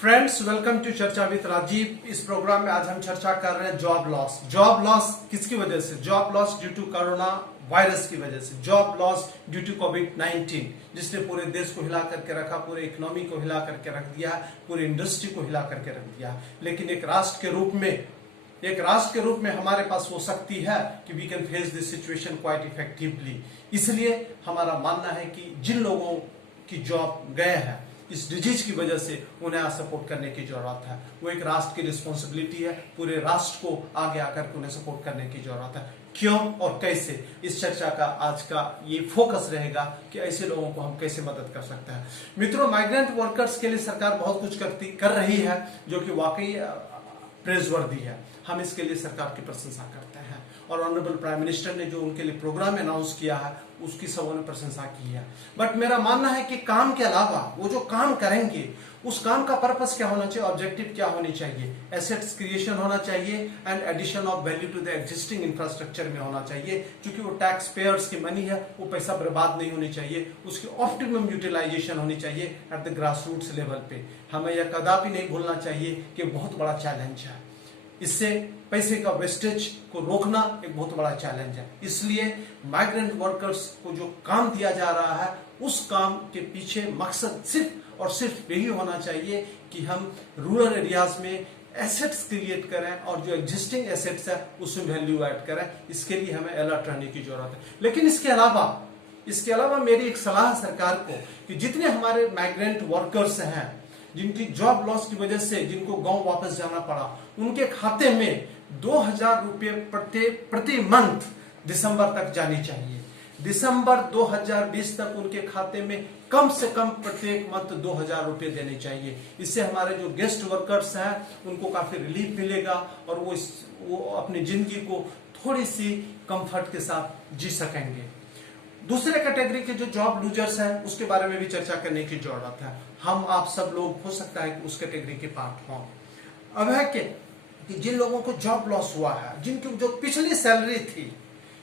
Friends, welcome to चर्चा with Rajiv. इस programme में आज हम चर्चा कर रहे हैं जॉब लॉस। जॉब लॉस किसकी वजह से? Job loss due to corona virus की वजह से, जॉब लॉस ड्यू टू कोविड-19, जिसने पूरे देश को हिला करके रखा, पूरे इकोनॉमी को हिला करके रख दिया, पूरी इंडस्ट्री को हिला करके रख दिया। लेकिन एक राष्ट्र के रूप में हमारे पास वो शक्ति है कि we can face this situation quite effectively. इसलिए हमारा मानना है कि जिन लोगों की जॉब गए हैं इस डिजीज की वजह से, उन्हें आज सपोर्ट करने की जरूरत है। वो एक राष्ट्र की रिस्पॉन्सिबिलिटी है, पूरे राष्ट्र को आगे आकर के उन्हें सपोर्ट करने की जरूरत है। क्यों और कैसे, इस चर्चा का आज का ये फोकस रहेगा कि ऐसे लोगों को हम कैसे मदद कर सकते हैं। मित्रों, माइग्रेंट वर्कर्स के लिए सरकार बहुत कुछ कर रही है, जो कि वाकई प्रेजवर्दी है। हम इसके लिए सरकार की प्रशंसा करते हैं और ऑनरेबल प्राइम मिनिस्टर ने जो उनके लिए प्रोग्राम अनाउंस किया है उसकी सबों ने प्रशंसा की है। बट मेरा मानना है कि काम के अलावा वो जो काम करेंगे उस काम का पर्पस क्या होना चाहिए, ऑब्जेक्टिव क्या होनी चाहिए। एसेट्स क्रिएशन होना चाहिए and addition of value to the existing infrastructure में होना चाहिए, क्योंकि वो टैक्स पेयर्स की मनी है, वो पैसा बर्बाद नहीं होनी चाहिए, उसकी ऑप्टिमम यूटिलाइजेशन होनी चाहिए at the grass roots level पे। हमें यह कदापि नहीं भूलना चाहिए कि बहुत बड़ा चैलेंज है। इससे पैसे का वेस्टेज को रोकना एक बहुत बड़ा चैलेंज है। इसलिए माइग्रेंट वर्कर्स को जो काम दिया जा रहा है उस काम के पीछे मकसद सिर्फ और सिर्फ यही होना चाहिए कि हम रूरल एरियाज में एसेट्स क्रिएट करें और जो एग्जिस्टिंग एसेट्स है उसमें वैल्यू ऐड करें। इसके लिए हमें अलर्ट रहने की जरूरत है। लेकिन इसके अलावा मेरी एक सलाह सरकार को कि जितने हमारे माइग्रेंट वर्कर्स हैं जिनकी जॉब लॉस की वजह से जिनको गांव वापस जाना पड़ा, उनके खाते में 2000 रुपये प्रति मंथ दिसंबर तक जानी चाहिए। दिसंबर 2020 तक उनके खाते में कम से कम प्रत्येक मंथ 2000 रुपये देने चाहिए। इससे हमारे जो गेस्ट वर्कर्स हैं उनको काफी रिलीफ मिलेगा और वो अपनी जिंदगी को थोड़ी सी कंफर्ट के साथ जी सकेंगे। दूसरे कैटेगरी के जो जॉब लूजर्स हैं उसके बारे में भी चर्चा करने की जरूरत है। हम आप सब लोग हो सकता है कि उस कैटेगरी के पार्ट हों। अब है कि जिन लोगों को जॉब लॉस हुआ है, जिनकी जो पिछली सैलरी थी,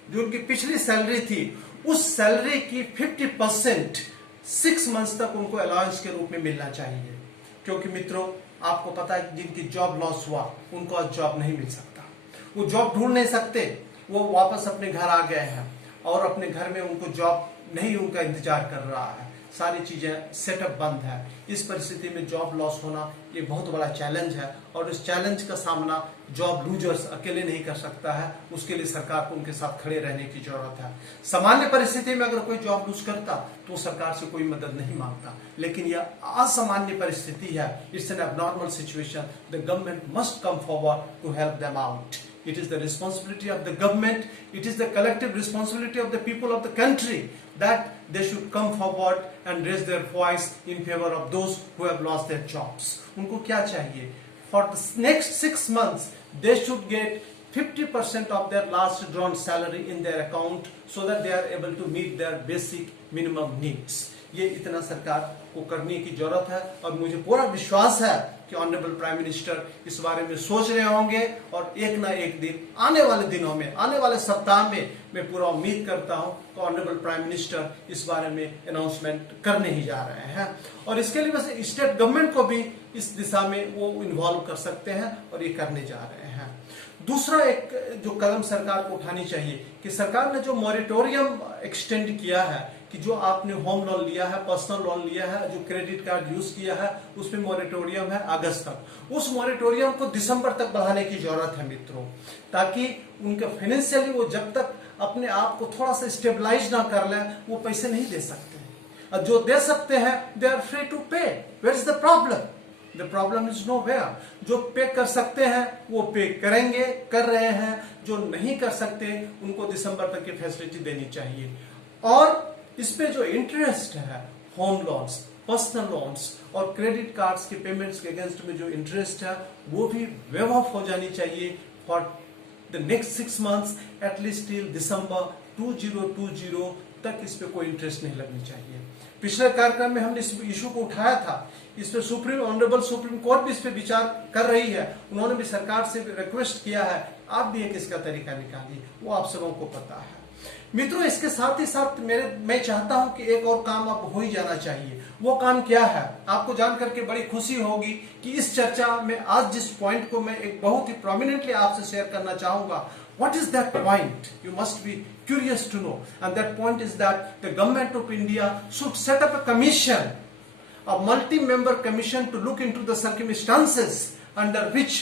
जो उनकी पिछली सैलरी थी, उस सैलरी की 50% 6 मंथ्स तक उनको अलाउंस के रूप में मिलना चाहिए। क्योंकि मित्रों, आपको पता है जिनकी जॉब लॉस हुआ उनको आज जॉब नहीं मिल सकता, वो जॉब ढूंढ नहीं सकते, वो वापस अपने घर आ गए हैं और अपने घर में उनको जॉब नहीं उनका इंतजार कर रहा है, सारी चीजें सेटअप बंद है। इस परिस्थिति में जॉब लॉस होना ये बहुत बड़ा चैलेंज है और इस चैलेंज का सामना जॉब लूजर्स अकेले नहीं कर सकता है। उसके लिए सरकार को उनके साथ खड़े रहने की जरूरत है। सामान्य परिस्थिति में अगर कोई जॉब लूज करता तो सरकार से कोई मदद नहीं मांगता, लेकिन यह असामान्य परिस्थिति है, it's an abnormal situation. The government must come forward to help them out. It is the responsibility of the government, it is the collective responsibility of the people of the country that they should come forward and raise their voice in favor of those who have lost their jobs. उनको क्या चाहिए? For the next 6 months, they should get 50% of their last drawn salary in their account so that they are able to meet their basic minimum needs. ये इतना सरकार को करने की जरूरत है और मुझे पूरा विश्वास है कि ऑनरेबल प्राइम मिनिस्टर इस बारे में सोच रहे होंगे और एक ना एक दिन आने वाले दिनों में, आने वाले सप्ताह में मैं पूरा उम्मीद करता हूं तो ऑनरेबल प्राइम मिनिस्टर इस बारे में अनाउंसमेंट करने ही जा रहे हैं। और इसके लिए वैसे स्टेट गवर्नमेंट को भी इस दिशा में वो इन्वॉल्व कर सकते हैं और ये करने जा रहे हैं। दूसरा एक जो कदम सरकार को उठानी चाहिए कि सरकार ने जो मॉरिटोरियम एक्सटेंड किया है कि जो आपने होम लोन लिया है, पर्सनल लोन लिया है, जो क्रेडिट कार्ड यूज किया है, उसमें मॉरिटोरियम है अगस्त तक। उस मॉरिटोरियम को दिसंबर तक बढ़ाने की जरूरत है मित्रों, ताकि उनका फाइनेंशियली वो जब तक अपने आप को थोड़ा सा स्टेबलाइज ना कर ले वो पैसे नहीं दे सकते। और जो दे सकते हैं they are free to pay. Where is the problem? The problem is nowhere. जो पे कर सकते हैं वो पे करेंगे, कर रहे हैं। जो नहीं कर सकते उनको दिसंबर तक की फैसिलिटी देनी चाहिए। और इस पे जो इंटरेस्ट है, होम लोन्स, पर्सनल लोन्स और क्रेडिट कार्ड्स के पेमेंट्स के अगेंस्ट में जो इंटरेस्ट है वो भी वेव ऑफ हो जानी चाहिए for the next 6 months, at least till दिसंबर 2020 तक इस पे कोई इंटरेस्ट नहीं लगनी चाहिए। पिछले कार्यक्रम में हमने इस इशू को उठाया था। इस पे ऑनरेबल सुप्रीम कोर्ट भी इस पे विचार कर रही है। उन्होंने भी सरकार से रिक्वेस्ट किया है आप भी एक इसका तरीका निकालिए, वो आप सबों को पता है। मित्रों, इसके साथ ही साथ मैं चाहता हूं कि एक और काम अब हो ही जाना चाहिए। वो काम क्या है, आपको जानकर के बड़ी खुशी होगी कि इस चर्चा में आज जिस पॉइंट को मैं एक बहुत ही प्रोमिनेंटली आपसे शेयर करना चाहूंगा, what is that point? You must be curious to know, and that point is that the government of India should set up a commission, a multi-member commission, to look into the circumstances under which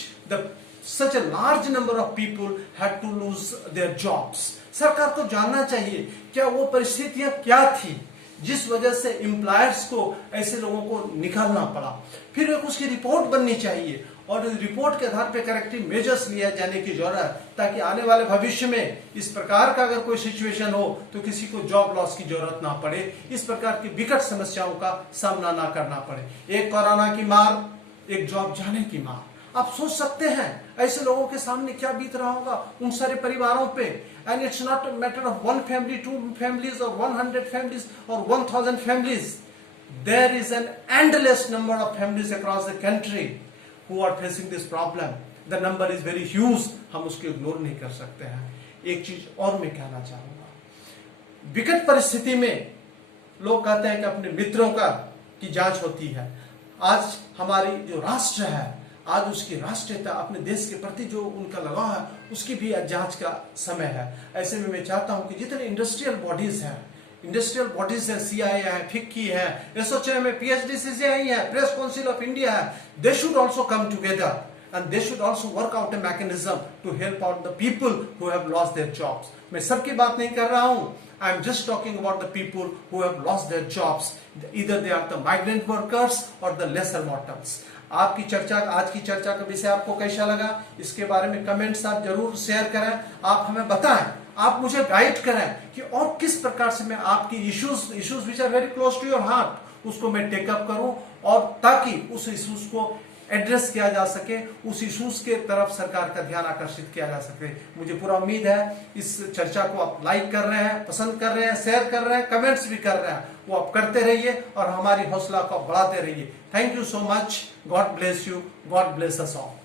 such a large number of people had to lose their jobs. सरकार को जानना चाहिए क्या वो परिस्थितियां क्या थी जिस वजह से एम्प्लॉयर्स को ऐसे लोगों को निकालना पड़ा। फिर एक उसकी रिपोर्ट बननी चाहिए और इस रिपोर्ट के आधार पर करेक्टिव मेजर्स लिया जाने की जरूरत है, ताकि आने वाले भविष्य में इस प्रकार का अगर कोई सिचुएशन हो तो किसी को जॉब लॉस की जरूरत ना पड़े, इस प्रकार की विकट समस्याओं का सामना ना करना पड़े। एक कोरोना की मार, एक जॉब जाने की मार। आप सोच सकते हैं ऐसे लोगों के सामने क्या बीत रहा होगा, उन सारे परिवारों पे। And it's not a matter of 1 family, 2 families और 100 फैमिलीज और 1000 families. There is an endless number of families across the country who are facing this problem. The number is very huge. हम उसको इग्नोर नहीं कर सकते हैं। एक चीज और मैं कहना चाहूंगा, विकट परिस्थिति में लोग कहते हैं कि अपने मित्रों की जांच होती है। आज हमारी जो राष्ट्र है, आज उसकी राष्ट्रीयता, अपने देश के प्रति जो उनका लगाव है, उसकी भी आज जांच का समय है। ऐसे में मैं चाहता हूं कि जितने इंडस्ट्रियल बॉडीज हैं, CII है, FICCI है, SOCHM है, PHDCCI है, प्रेस काउंसिल ऑफ इंडिया है, they should also come together and they should also work out a mechanism to help out the people who have lost their jobs. मैं सबकी बात नहीं कर रहा हूं, I am just talking about the people who have lost their jobs. Either they are the migrant workers or the lesser mortals. आपकी चर्चा, आज की चर्चा का विषय आपको कैसा लगा, इसके बारे में कमेंट्स आप जरूर शेयर करें। आप हमें बताएं, आप मुझे गाइड करें कि और किस प्रकार से मैं आपकी issues which are very close to your heart, उसको मैं टेकअप करूं, और ताकि उस इश्यूज को एड्रेस किया जा सके, उस इश्यूज के तरफ सरकार का ध्यान आकर्षित किया जा सके। मुझे पूरा उम्मीद है इस चर्चा को आप लाइक कर रहे हैं, पसंद कर रहे हैं, शेयर कर रहे हैं, कमेंट्स भी कर रहे हैं। वो आप करते रहिए और हमारी हौसला को बढ़ाते रहिए। Thank you so much. God bless you. God bless us all.